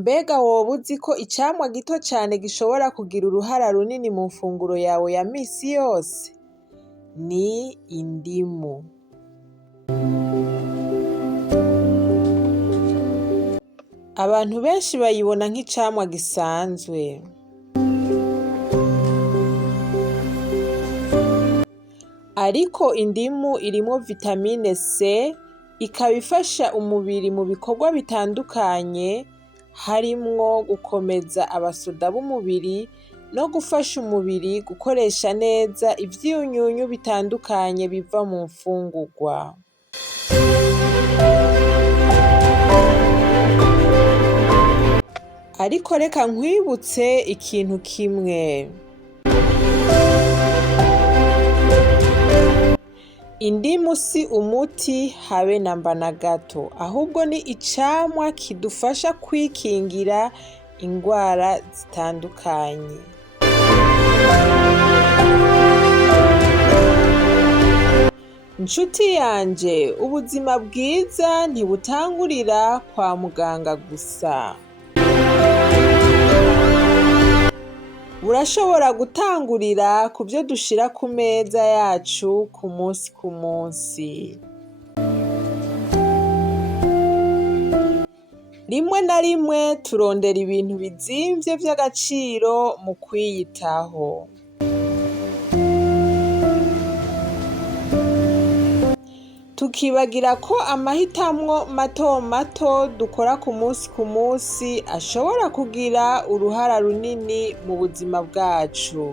Mbega woba uzi ko icamwa gito cane gishobora kugira uruhara runini mu mfunguro yawe ya misi yose? Ni indimu. Abantu benshi bayibona nk'icamwa gisanzwe. Ariko indimu irimwo vitamine C, ikaba ifasha umubiri mu bikorwa bitandukanye, harimwo gukomeza abasoda b'umubiri no gufasha umubiri gukoresha neza ivyunyunyu bitandukanye biva mu mfungurwa. Ariko reka nkwibutse ikintu kimwe. Indimu si umuti habe namba na gato, ahubwo ni icamwa kidufasha kwikingira ingwara zitandukanye. Nshuti yanje, ubuzima bwiza ntibutangurira kwa muganga gusa. Burashobora gutangurira ku vyo dushira ku meza yacu ku munsi ku munsi. Rimwe na rimwe turondera ibintu bizimvye vy'agaciro mu kwiyitaho. Tukibagira ko amahitamwo mato mato dukora ku munsi ashobora kugira uruhara runini mu buzima bwacu.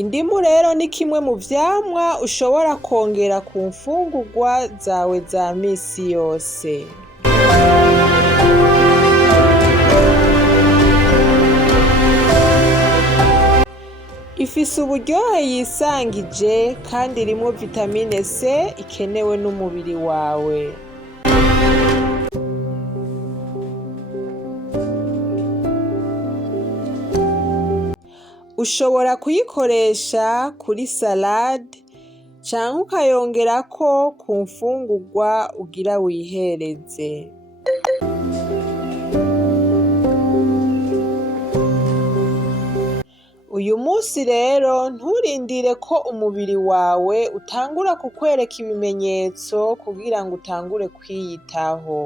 Indimu rero ni kimwe mu vyamwa ushobora kwongera ku mfungurwa zawe za misi yose. Ifise uburyohe yisangije kandi irimwo vitamine C ikenewe n'umubiri wawe. Ushobora kuyikoresha kuri salade canke ukayongerako ku mfungurwa ugira wihereze. Uyu munsi rero nturindire ko umubiri wawe utangura kukwereka ibimenyetso kugira ngo utangure kwiyitaho.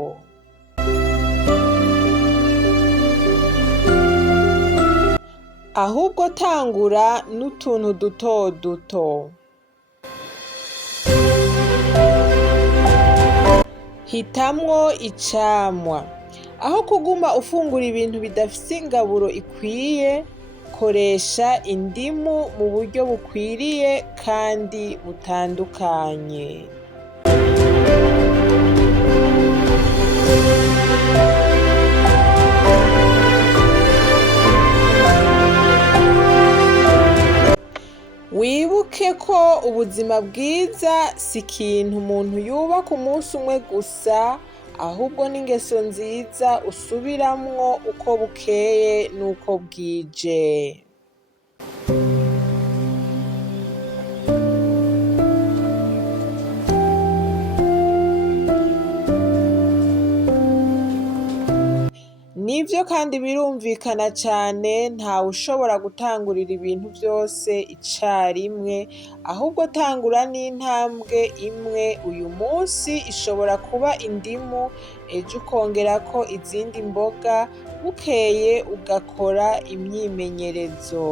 Ahubwo tangura n'utuntu duto duto. Hitamwo icamwa. Aho kuguma ufungura ibintu bidafise ingaburo ikwiye, koresha indimu mu buryo bukwiriye kandi butandukanye. Wibuke ko ubuzima bwiza si ikintu umuntu yubaka umunsi umwe gusa, ahubwo n'ingeso nziza usubiramwo uko bukeye n'uko bwije. Nivyo kandi birumvikana cane, ntawe ushobora gutangurira ibintu vyose icarimwe, ahubwo tangura n'intambwe imwe uyu munsi ishobora kuba indimu, ejo ukongerako izindi mboga, bukeye ugakora imyimenyerezo.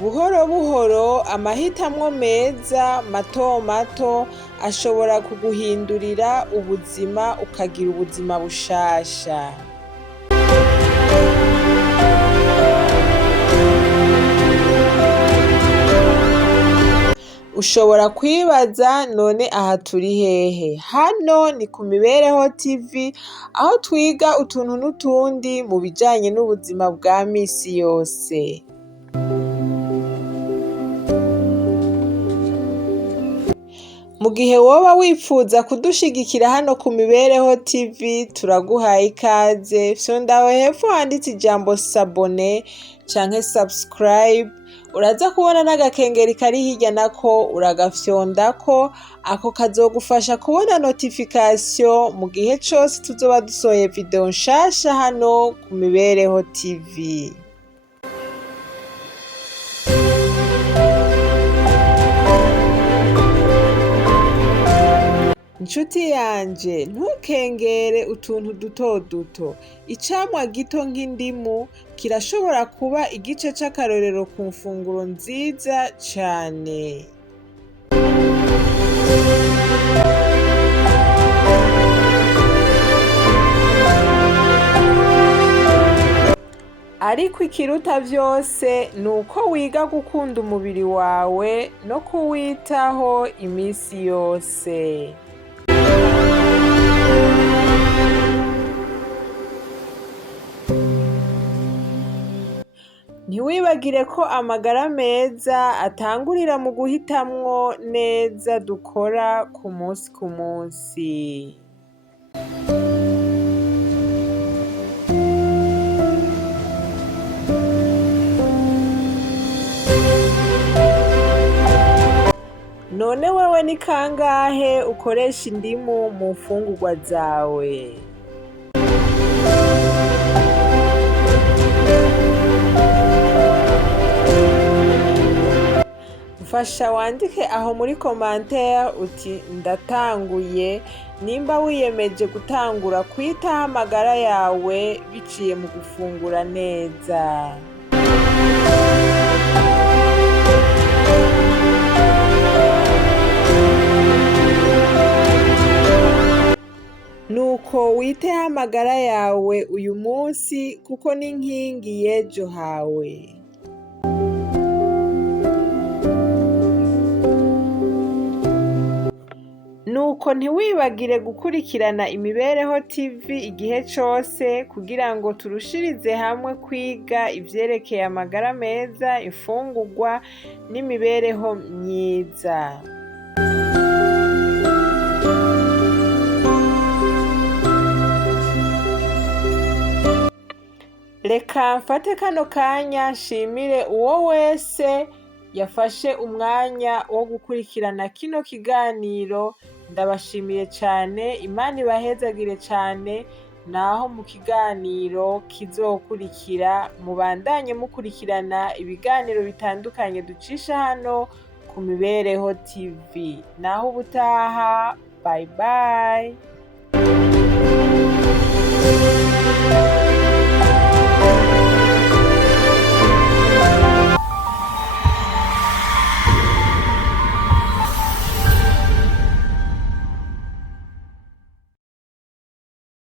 Buhoro buhoro amahitamwo meza mato mato ashobora kuguhindurira ubuzima ukagira ubuzima bushasha. Ushobora kwibaza none aha turi hehe? Hano ni ku Mibereho TV, aho twiga utuntu n'utundi mu bijanye n'ubuzima bwa misi yose. Mu gihe woba wipfuza kudushigikira hano ku Mibereho TV turaguhaye ikaze, fyonda aho hepfo handitse ijambo sabone canke subscribe, uraza kubona n'agakengeri kari hirya nako uragafyondako, ako kazogufasha kubona notification mu gihe cose tuzoba dusohoye video nshasha hano ku Mibereho TV. Nshuti yanje, ntukengere utuntu duto duto. Icamwa gito nk'indimu kirashobora kuba igice c'akarorero ku mfunguro nziza cane. Ariko ikiruta vyose ni uko wiga gukunda umubiri wawe no kuwitaho imisi yose. Ntiwibagire ko amagara meza atangurira mu guhitamwo neza dukora ku munsi ku munsi. None wewe ni kangahe ukoresha indimu mu mfungurwa zawe? Mfasha wandike aho muri commentaire uti ndatanguye, nimba wiyemeje gutangura kwitaho amagara yawe biciye mu gufungura neza. Nuko witeho amagara yawe uyu munsi kuko ni inkingi y'ejo hawe. Nuko ntiwibagire gukurikirana Imibereho TV igihe cose kugira ngo turushirize hamwe kwiga ivyerekeye amagara meza, imfungurwa n'imibereho myiza. Reka mfate kano kanya nshimire uwo wese yafashe umwanya wo gukurikirana kino kiganiro. Ndabashimiye cane, Imana ibahezagire cane, naho mu kiganiro kizokurikira mubandanye mukurikirana ibiganiro bitandukanye ducisha hano ku Mibereho TV. Naho ubutaha, bye bye.